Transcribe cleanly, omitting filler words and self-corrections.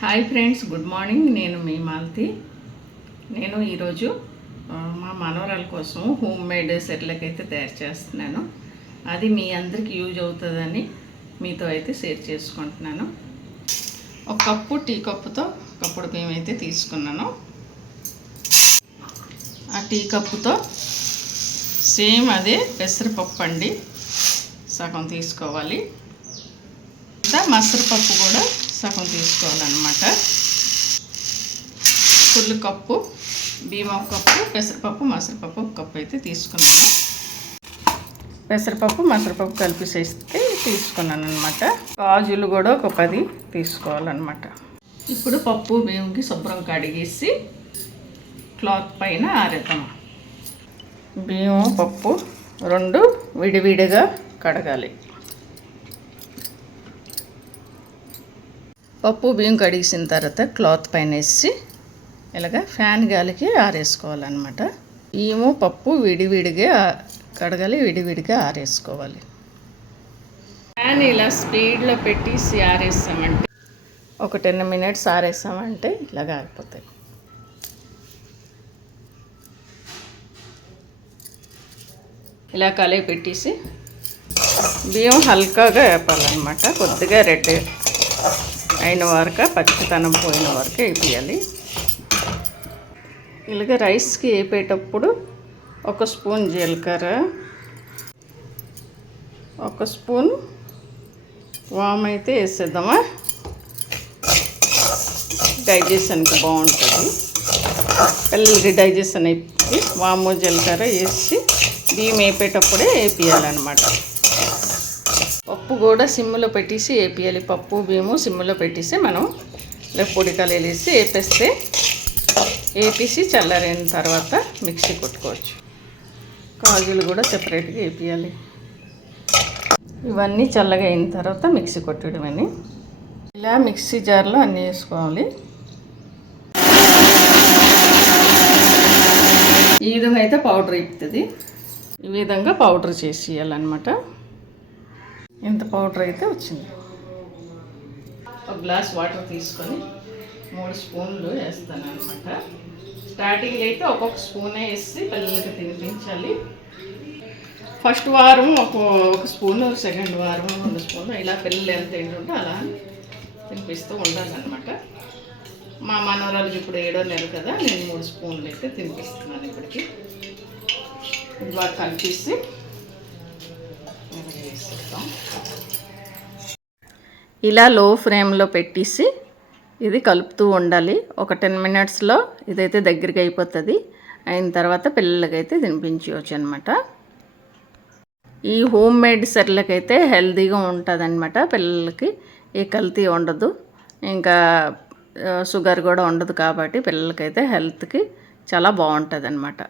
Hi friends, good morning. నేను మీ మాలతి. నేను ఈరోజు మా మనవరాల కోసం హోమ్ మేడ్ సెర్లాక్ అయితే తయారు చేస్తున్నాను. అది మీ అందరికీ యూజ్ అవుతుందని మీతో అయితే షేర్ చేసుకుంటున్నాను. ఒక కప్పు టీ కప్పుతో కప్పుడు బియ్యం అయితే తీసుకున్నాను. ఆ టీ కప్పుతో సేమ్ అదే పెసరపప్పు అండి, సగం తీసుకోవాలి. మసరపప్పు కూడా సగం తీసుకోవాలన్నమాట. ఫుల్ కప్పు బియ్యం ఒక కప్పు, పెసరపప్పు మసరపప్పు ఒక కప్పు అయితే తీసుకున్నాను. పెసరపప్పు మసరపప్పు కలిపేసేస్తే తీసుకున్నాను అనమాట. గాజులు కూడా ఒక 10 తీసుకోవాలన్నమాట. ఇప్పుడు పప్పు బియ్యంకి శుభ్రం కడిగేసి క్లాత్ పైన ఆరేద్దాం. బియ్యం పప్పు రెండు విడివిడిగా కడగాలి. పప్పు బియ్యం కడిగిన తర్వాత క్లాత్ పైన వేసి ఇలాగ ఫ్యాన్ గాలికి ఆరేసుకోవాలన్నమాట. బియ్యము పప్పు విడివిడిగా కడగాలి, విడివిడిగా ఆరేసుకోవాలి. ఫ్యాన్ ఇలా స్పీడ్లో పెట్టేసి ఆరేస్తామంటే ఒక 10 మినిట్స్ ఆరేస్తామంటే ఇలాగ ఆరిపోతాయి. ఇలా కలిపి పెట్టేసి బియ్యం హల్కాగా వేపాలన్నమాట. కొద్దిగా రెడ్ అయిన వరకు, పచ్చితనం పోయిన వరకు వేపియాలి. ఇలాగ రైస్కి వేపేటప్పుడు ఒక స్పూన్ జీలకర్ర, ఒక స్పూన్ వామ్ అయితే వేసేద్దామా. డైజెషన్కి బాగుంటుంది. పిల్లలకి డైజెషన్ అయిపోయి వాము జీలకర్ర వేసి బియ్యం వేపేటప్పుడే వేపియాలన్నమాట. పప్పు కూడా సిమ్లో పెట్టేసి వేపియాలి. పప్పు బియ్యము సిమ్లో పెట్టేసి మనం పొడికాయలు వేసి వేపేస్తే వేపేసి చల్లారిన తర్వాత మిక్సీ కొట్టుకోవచ్చు. కాజులు కూడా సెపరేట్గా వేపియాలి. ఇవన్నీ చల్లగా అయిన తర్వాత మిక్సీ కొట్టడమని. ఇలా మిక్సీ జార్లో అన్నీ వేసుకోవాలి. ఈ విధంగా అయితే పౌడర్ అయిపోతుంది. ఈ విధంగా పౌడర్ చేసి ఇవ్వాలన్నమాట. ఇంత పౌడర్ అయితే వచ్చింది. ఒక గ్లాస్ వాటర్ తీసుకొని 3 స్పూన్లు వేస్తాను అనమాట. స్టార్టింగ్లో అయితే ఒక్కొక్క స్పూనే వేసి పిల్లలకి తినిపించాలి. ఫస్ట్ వారం ఒక స్పూను, సెకండ్ వారం 2 స్పూన్లు, ఇలా పిల్లలు ఎంత ఏంటంటే అలా తినిపిస్తూ ఉండాలన్నమాట. మా మనవరాలకి ఇప్పుడు 7వ నెల కదా, నేను 3 స్పూన్లు అయితే తినిపిస్తున్నాను. ఇప్పటికి బాగా కలిపేసి ఇలా లో ఫ్లేమ్లో పెట్టేసి ఇది కలుపుతూ ఉండాలి. ఒక 10 మినిట్స్లో ఇదైతే దగ్గరికి అయిపోతుంది. అయిన తర్వాత పిల్లలకైతే తినిపించవచ్చు అనమాట. ఈ హోమ్ మేడ్ సెర్లాక్ అయితే హెల్తీగా ఉంటుంది అనమాట. పిల్లలకి ఏ కల్తీ ఉండదు, ఇంకా షుగర్ కూడా ఉండదు కాబట్టి పిల్లలకైతే హెల్త్కి చాలా బాగుంటుంది అనమాట.